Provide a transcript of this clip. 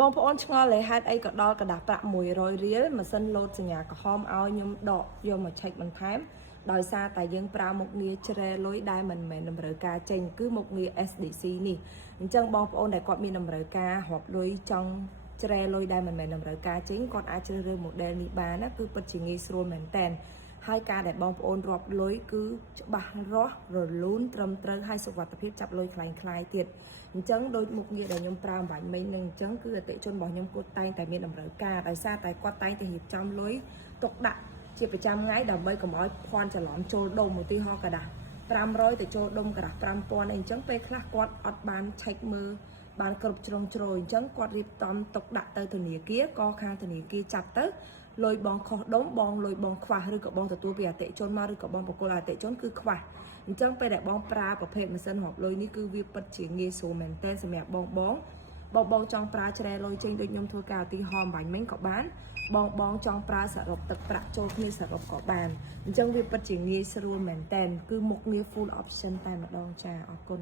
បងប្អូនឆ្ងល់លេហេតុអីក៏ដល់กระดาษប្រាក់100រៀលម៉ាស៊ីនលោតសញ្ញាក្រហមឲ្យខ្ញុំដកយកមកឆែកបន្ថែមដោយសារតែយើងប្រើមុខងារជ្រែលុយដែលមិនមែនតម្រូវការចេញគឺមុខងារ SDC នេះអញ្ចឹងបងប្អូនដែលគាត់មានតម្រូវការរាប់លុយចង់ជ្រែលុយដែលមិនមែនតម្រូវការចេញគាត់អាចជ្រើសរើស model នេះបានណាគឺពិតជាងាយស្រួលមែនតើហើយការដែលបងប្អូនរាប់លុយគឺច្បាស់រាស់រលូនត្រឹមត្រូវហើយសុវត្ថិភាពចាប់លុយคล้ายទៀតអញ្ចឹងដូចមុខងារដែលខ្ញុំប្រើអំបញ្ញមិញនឹងអញ្ចឹងគឺអតិជនរបស់ខ្ញុំគាត់តែងតែមានតម្រូវការដោយសារតែគាត់តែងតែរៀបចំលុយទុកដាក់ជាប្រចាំថ្ងៃដើម្បីកុំឲ្យភ័ន្តច្រឡំចូលដុំឧទាហរណ៍កដាស់500ទៅចូលដុំកដាស់5000អីអញ្ចឹងពេលខ្លះគាត់អត់បានឆែកមើលបានគ្រប់ជ្រុងជ្រោយអញ្ចឹងគាត់រៀបចំទុកដាក់ទៅធនាគារក៏ខាងធនាគារចាប់ទៅលុយបងខុសដុំបងលុយបងខ្វះឬក៏បងទទួលពីអតិជនមកឬក៏បងបកគលអតិជនគឺខ្វះអញ្ចឹងពេលដែលបងប្រើប្រភេទម៉ាស៊ីនរាប់លុយនេះគឺវាពិតជាងាយស្រួលមែនទែនសម្រាប់បងចង់ប្រើជ្រែលុយចេញដូចខ្ញុំធ្វើការឧទាហរណ៍បាញ់មិញក៏បានបងចង់ប្រើសរុបទឹកប្រាក់ចូលគ្នាសរុបក៏បានអញ្ចឹងវាពិតជាងាយស្រួលមែនទែនគឺមុខងារ full option តែម្ដងចាអរគុណ